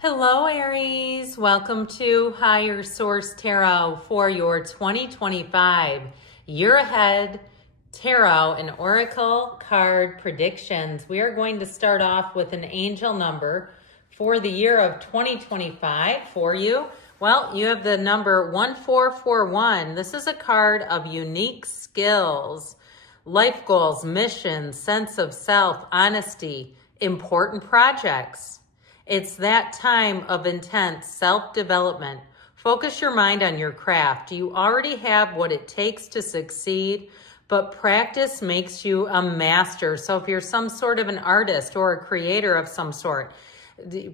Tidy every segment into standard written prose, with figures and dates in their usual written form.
Hello, Aries. Welcome to Higher Source Tarot for your 2025 Year Ahead Tarot and Oracle card predictions. We are going to start off with an angel number for the year of 2025 for you. Well, you have the number 1441. This is a card of unique skills, life goals, missions, sense of self, honesty, important projects. It's that time of intense self-development. Focus your mind on your craft. You already have what it takes to succeed, but practice makes you a master. So if you're some sort of an artist or a creator of some sort,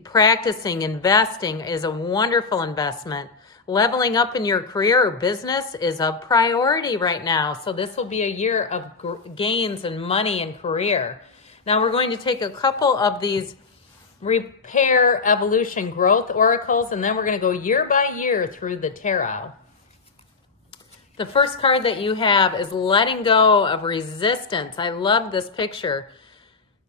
practicing, investing is a wonderful investment. Leveling up in your career or business is a priority right now. So this will be a year of gains in money and career. Now we're going to take a couple of these repair, evolution, growth oracles, and then we're going to go year by year through the tarot. The first card that you have is letting go of resistance. I love this picture.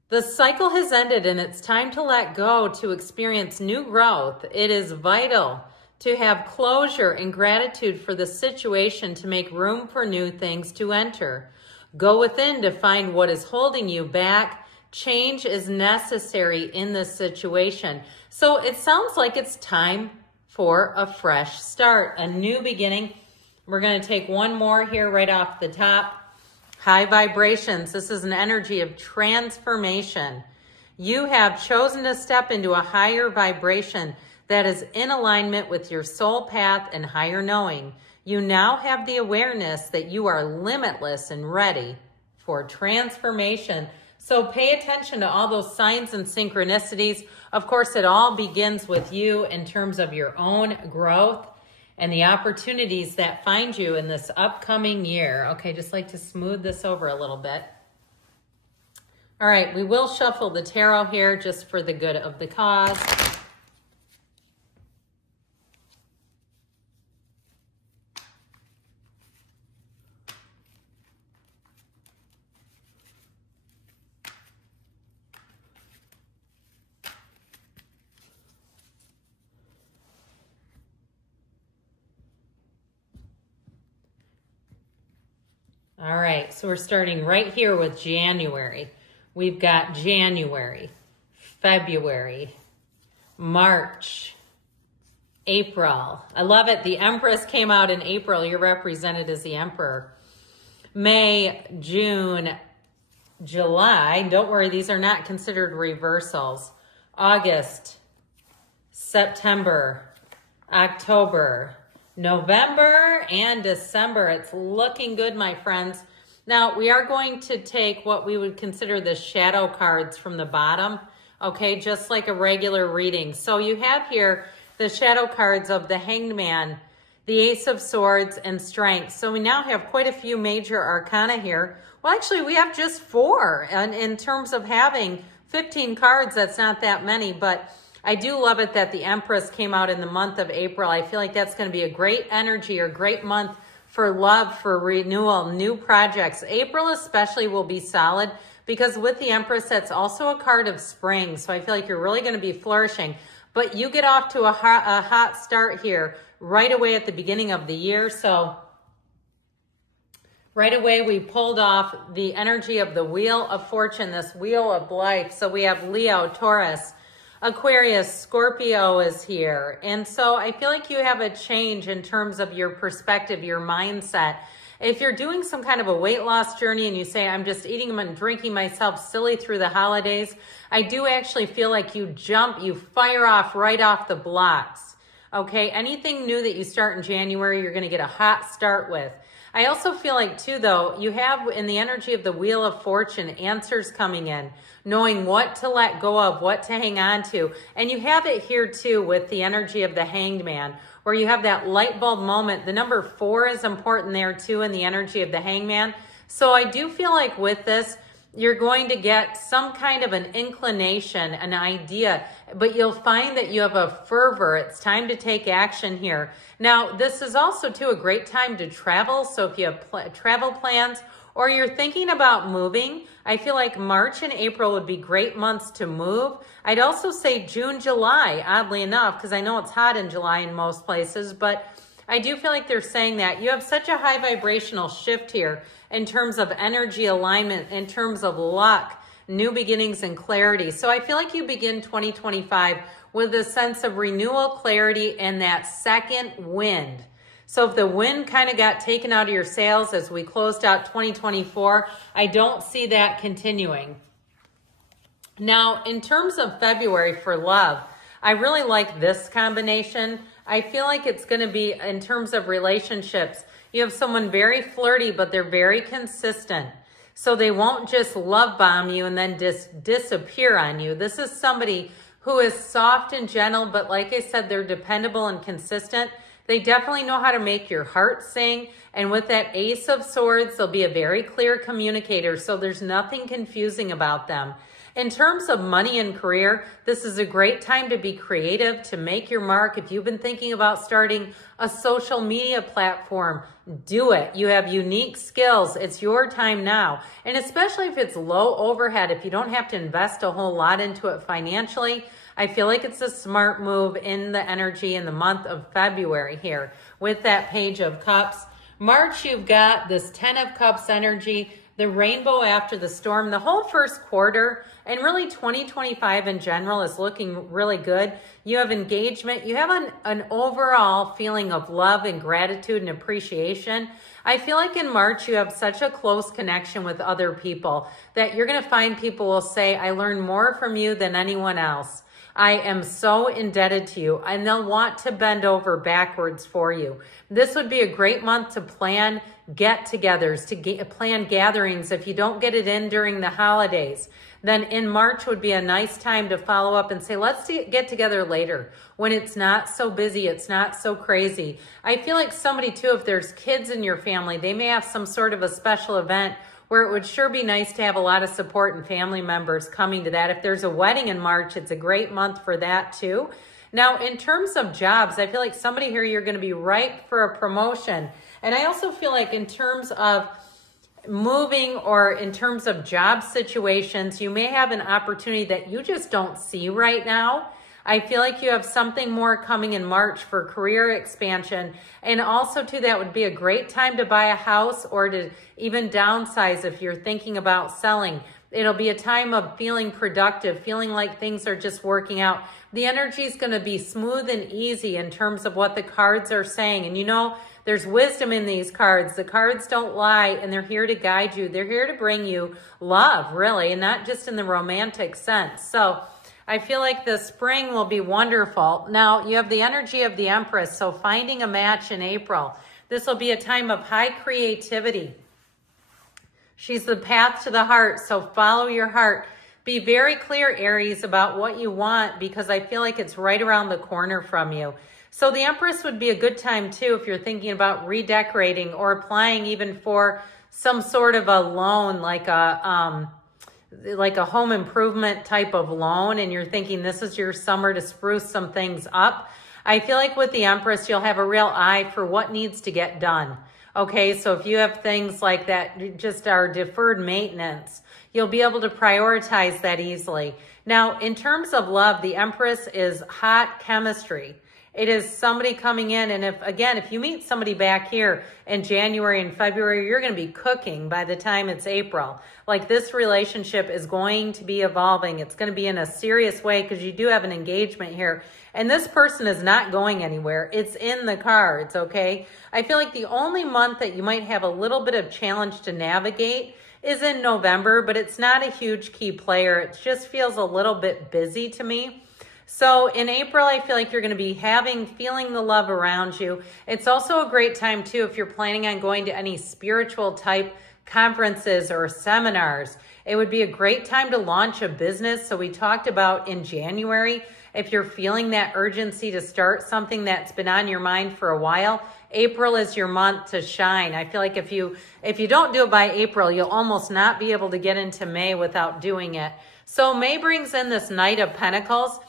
The cycle has ended and it's time to let go to experience new growth. It is vital to have closure and gratitude for the situation to make room for new things to enter. Go within to find what is holding you back. Change is necessary in this situation. So it sounds like it's time for a fresh start, a new beginning. We're going to take one more here right off the top. High vibrations. This is an energy of transformation. You have chosen to step into a higher vibration that is in alignment with your soul path and higher knowing. You now have the awareness that you are limitless and ready for transformation. So pay attention to all those signs and synchronicities. Of course, it all begins with you in terms of your own growth and the opportunities that find you in this upcoming year. Okay, just like to smooth this over a little bit. All right, we will shuffle the tarot here just for the good of the cause. All right, so we're starting right here with January. We've got January, February, March, April. I love it. The Empress came out in April. You're represented as the Emperor. May, June, July. Don't worry, these are not considered reversals. August, September, October, November, and December. It's looking good, my friends. Now, we are going to take what we would consider the shadow cards from the bottom, okay, just like a regular reading. So you have here the shadow cards of the Hanged Man, the Ace of Swords, and Strength. So we now have quite a few major arcana here. Well, actually, we have just 4. And in terms of having 15 cards, that's not that many, but I do love it that the Empress came out in the month of April. I feel like that's going to be a great energy or great month for love, for renewal, new projects. April especially will be solid because with the Empress, that's also a card of spring. So I feel like you're really going to be flourishing. But you get off to a hot start here right away at the beginning of the year. So right away, we pulled off the energy of the Wheel of Fortune, this Wheel of Life. So we have Leo, Taurus, Aquarius, Scorpio is here. And so I feel like you have a change in terms of your perspective, your mindset. If you're doing some kind of a weight loss journey and you say, I'm just eating and drinking myself silly through the holidays, I do actually feel like you fire off right off the blocks. Okay, anything new that you start in January, you're going to get a hot start with. I also feel like too, though, you have in the energy of the Wheel of Fortune, answers coming in, knowing what to let go of, what to hang on to. And you have it here too with the energy of the Hanged Man, where you have that light bulb moment. The number 4 is important there too in the energy of the Hangman. So I do feel like with this, you're going to get some kind of an inclination, an idea, but you'll find that you have a fervor. It's time to take action here. Now, this is also too a great time to travel. So if you have travel plans or you're thinking about moving, I feel like March and April would be great months to move. I'd also say June, July, oddly enough, because I know it's hot in July in most places, but I do feel like they're saying that you have such a high vibrational shift here in terms of energy alignment, in terms of luck, new beginnings and clarity. So I feel like you begin 2025 with a sense of renewal, clarity, and that second wind. So if the wind kind of got taken out of your sails as we closed out 2024, I don't see that continuing. Now, in terms of February for love, I really like this combination. I feel like it's going to be, in terms of relationships, you have someone very flirty, but they're very consistent. So they won't just love bomb you and then disappear on you. This is somebody who is soft and gentle, but like I said, they're dependable and consistent. They definitely know how to make your heart sing. And with that Ace of Swords, they'll be a very clear communicator. So there's nothing confusing about them. In terms of money and career, this is a great time to be creative, to make your mark. If you've been thinking about starting a social media platform, do it. You have unique skills. It's your time now. And especially if it's low overhead, if you don't have to invest a whole lot into it financially, I feel like it's a smart move in the energy in the month of February here with that Page of Cups. March, you've got this 10 of Cups energy, the rainbow after the storm, the whole first quarter, and really 2025 in general is looking really good. You have engagement. You have an overall feeling of love and gratitude and appreciation. I feel like in March, you have such a close connection with other people that you're going to find people will say, I learned more from you than anyone else. I am so indebted to you, and they'll want to bend over backwards for you. This would be a great month to plan get-togethers, to plan gatherings. If you don't get it in during the holidays, then in March would be a nice time to follow up and say, let's get together later when it's not so busy, it's not so crazy. I feel like somebody too, if there's kids in your family, they may have some sort of a special event where it would sure be nice to have a lot of support and family members coming to that. If there's a wedding in March, it's a great month for that too. Now, in terms of jobs, I feel like somebody here, you're going to be ripe for a promotion. And I also feel like in terms of moving or in terms of job situations, you may have an opportunity that you just don't see right now. I feel like you have something more coming in March for career expansion. And also too, that would be a great time to buy a house or to even downsize if you're thinking about selling. It'll be a time of feeling productive, feeling like things are just working out. The energy is going to be smooth and easy in terms of what the cards are saying. And you know, there's wisdom in these cards. The cards don't lie, and they're here to guide you. They're here to bring you love, really, and not just in the romantic sense. So I feel like the spring will be wonderful. Now, you have the energy of the Empress, so finding a match in April. This will be a time of high creativity. She's the path to the heart, so follow your heart. Be very clear, Aries, about what you want because I feel like it's right around the corner from you. So the Empress would be a good time too if you're thinking about redecorating or applying even for some sort of a loan like a home improvement type of loan and you're thinking this is your summer to spruce some things up. I feel like with the Empress, you'll have a real eye for what needs to get done. Okay, so if you have things like that just are deferred maintenance, you'll be able to prioritize that easily. Now, in terms of love, the Empress is hot chemistry. It is somebody coming in, and if you meet somebody back here in January and February, you're going to be cooking by the time it's April. Like this relationship is going to be evolving. It's going to be in a serious way because you do have an engagement here. And this person is not going anywhere. It's in the cards, okay? I feel like the only month that you might have a little bit of challenge to navigate is in November, but it's not a huge key player. It just feels a little bit busy to me. So in April, I feel like you're going to be feeling the love around you. It's also a great time too if you're planning on going to any spiritual type conferences or seminars. It would be a great time to launch a business. So we talked about in January, if you're feeling that urgency to start something that's been on your mind for a while, April is your month to shine. I feel like if you don't do it by April, you'll almost not be able to get into May without doing it. So May brings in this Knight of Pentacles.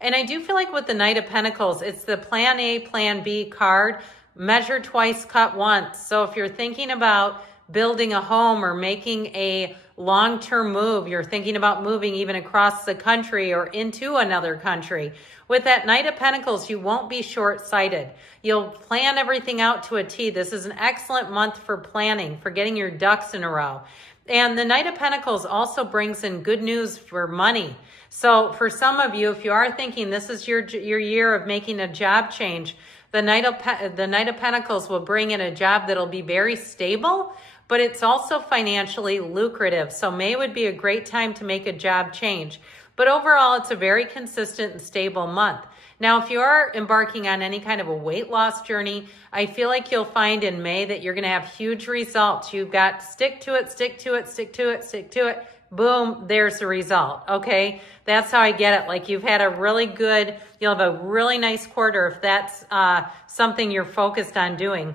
And I do feel like with the Knight of Pentacles, it's the plan A, plan B card, measure twice, cut once. So if you're thinking about building a home or making a long-term move. You're thinking about moving even across the country or into another country. With that Knight of Pentacles, you won't be short-sighted. You'll plan everything out to a T. This is an excellent month for planning, for getting your ducks in a row. And the Knight of Pentacles also brings in good news for money. So for some of you, if you are thinking this is your year of making a job change, the Knight of Pentacles will bring in a job that'll be very stable, but it's also financially lucrative. So May would be a great time to make a job change. But overall, it's a very consistent and stable month. Now, if you are embarking on any kind of a weight loss journey, I feel like you'll find in May that you're going to have huge results. You've got stick to it, stick to it, stick to it, stick to it. Boom, there's the result, okay? That's how I get it. Like you've had a really good, you'll have a really nice quarter if that's something you're focused on doing.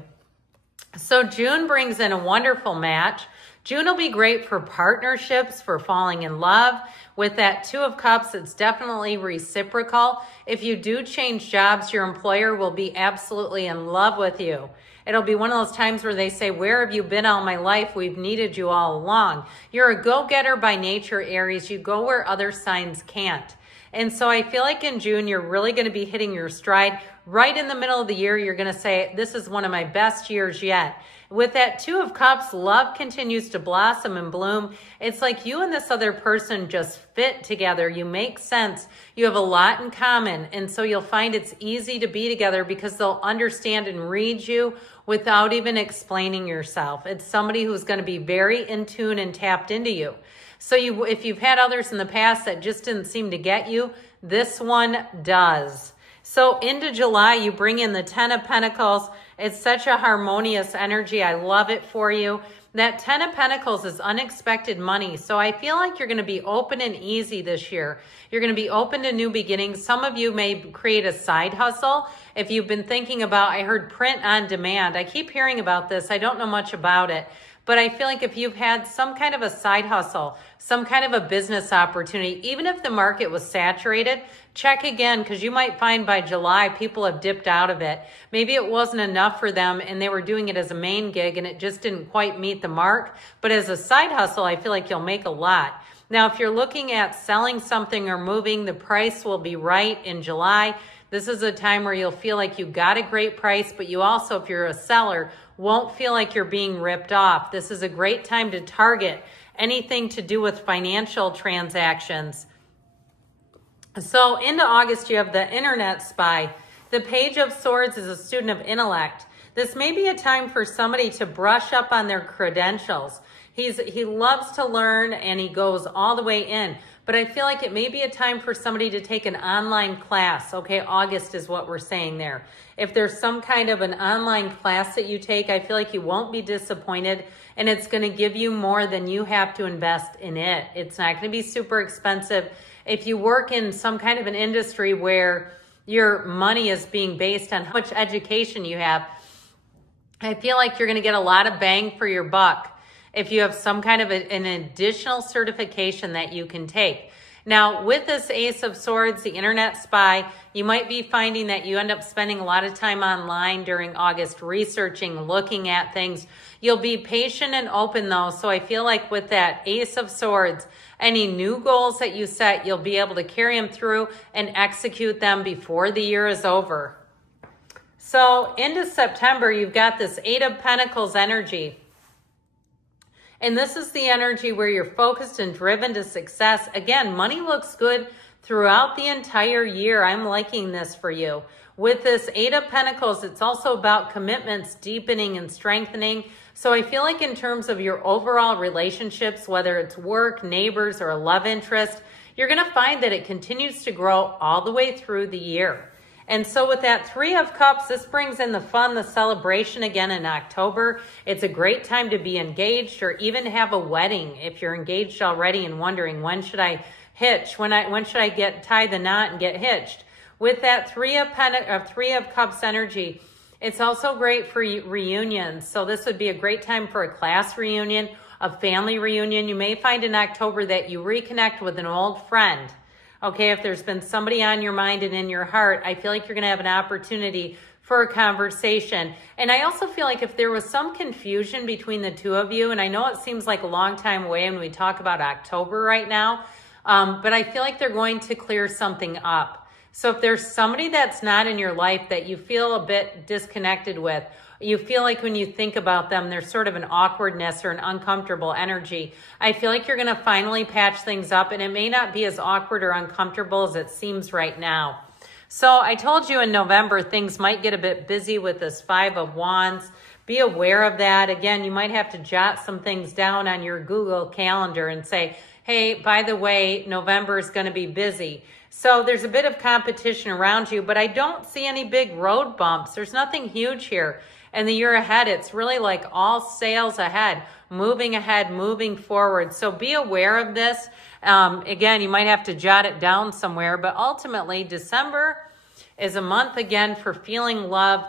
So June brings in a wonderful match. June will be great for partnerships, for falling in love. With that Two of Cups, it's definitely reciprocal. If you do change jobs, your employer will be absolutely in love with you. It'll be one of those times where they say, where have you been all my life? We've needed you all along. You're a go-getter by nature, Aries. You go where other signs can't. And so I feel like in June, you're really going to be hitting your stride. Right in the middle of the year, you're going to say, this is one of my best years yet. With that Two of Cups, love continues to blossom and bloom. It's like you and this other person just fit together. You make sense. You have a lot in common. And so you'll find it's easy to be together because they'll understand and read you without even explaining yourself. It's somebody who's going to be very in tune and tapped into you. So if you've had others in the past that just didn't seem to get you, this one does. So into July, you bring in the Ten of Pentacles. It's such a harmonious energy. I love it for you. That Ten of Pentacles is unexpected money. So I feel like you're going to be open and easy this year. You're going to be open to new beginnings. Some of you may create a side hustle. If you've been thinking about, I heard print on demand. I keep hearing about this. I don't know much about it. But I feel like if you've had some kind of a side hustle, some kind of a business opportunity, even if the market was saturated, check again because you might find by July people have dipped out of it. Maybe it wasn't enough for them and they were doing it as a main gig and it just didn't quite meet the mark. But as a side hustle, I feel like you'll make a lot. Now, if you're looking at selling something or moving, the price will be right in July. This is a time where you'll feel like you got a great price, but you also, if you're a seller, won't feel like you're being ripped off. This is a great time to target anything to do with financial transactions. So into August, you have the Internet Spy. The Page of Swords is a student of intellect. This may be a time for somebody to brush up on their credentials. He loves to learn and he goes all the way in. But I feel like it may be a time for somebody to take an online class. Okay, August is what we're saying there. If there's some kind of an online class that you take, I feel like you won't be disappointed and it's going to give you more than you have to invest in it. It's not going to be super expensive. If you work in some kind of an industry where your money is being based on how much education you have, I feel like you're going to get a lot of bang for your buck if you have some kind of an additional certification that you can take. Now, with this Ace of Swords, the Internet Spy, you might be finding that you end up spending a lot of time online during August researching, looking at things. You'll be patient and open though, so I feel like with that Ace of Swords, any new goals that you set, you'll be able to carry them through and execute them before the year is over. So into September, you've got this Eight of Pentacles energy. And this is the energy where you're focused and driven to success. Again, money looks good throughout the entire year. I'm liking this for you. With this Eight of Pentacles, it's also about commitments, deepening and strengthening. So I feel like in terms of your overall relationships, whether it's work, neighbors, or a love interest, you're going to find that it continues to grow all the way through the year. And so with that Three of Cups, this brings in the fun, the celebration again in October. It's a great time to be engaged or even have a wedding if you're engaged already and wondering, when should I hitch? When should I tie the knot and get hitched? With that Three of Cups energy, it's also great for reunions. So this would be a great time for a class reunion, a family reunion. You may find in October that you reconnect with an old friend. Okay, if there's been somebody on your mind and in your heart, I feel like you're going to have an opportunity for a conversation. And I also feel like if there was some confusion between the two of you, and I know it seems like a long time away when we talk about October right now, but I feel like they're going to clear something up. So if there's somebody that's not in your life that you feel a bit disconnected with, you feel like when you think about them, there's sort of an awkwardness or an uncomfortable energy, I feel like you're going to finally patch things up, and it may not be as awkward or uncomfortable as it seems right now. So I told you in November, things might get a bit busy with this Five of Wands. Be aware of that. Again, you might have to jot some things down on your Google Calendar and say, hey, by the way, November is going to be busy. So there's a bit of competition around you, but I don't see any big road bumps. There's nothing huge here. And the year ahead, it's really like all sails ahead, moving forward. So be aware of this. Again, you might have to jot it down somewhere, but ultimately December is a month again for feeling love,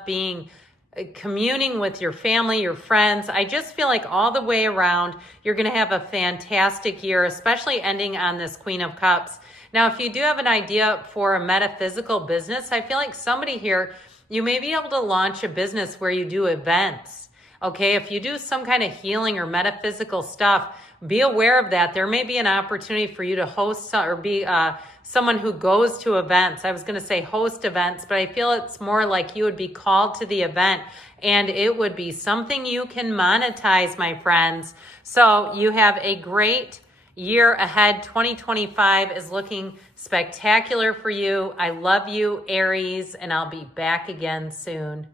communing with your family, your friends. I just feel like all the way around, you're going to have a fantastic year, especially ending on this Queen of Cups. Now, if you do have an idea for a metaphysical business, I feel like somebody here, you may be able to launch a business where you do events. Okay, if you do some kind of healing or metaphysical stuff, be aware of that. There may be an opportunity for you to host or be someone who goes to events. I was going to say host events, but I feel it's more like you would be called to the event and it would be something you can monetize, my friends. So you have a great year ahead. 2025 is looking spectacular for you. I love you, Aries, and I'll be back again soon.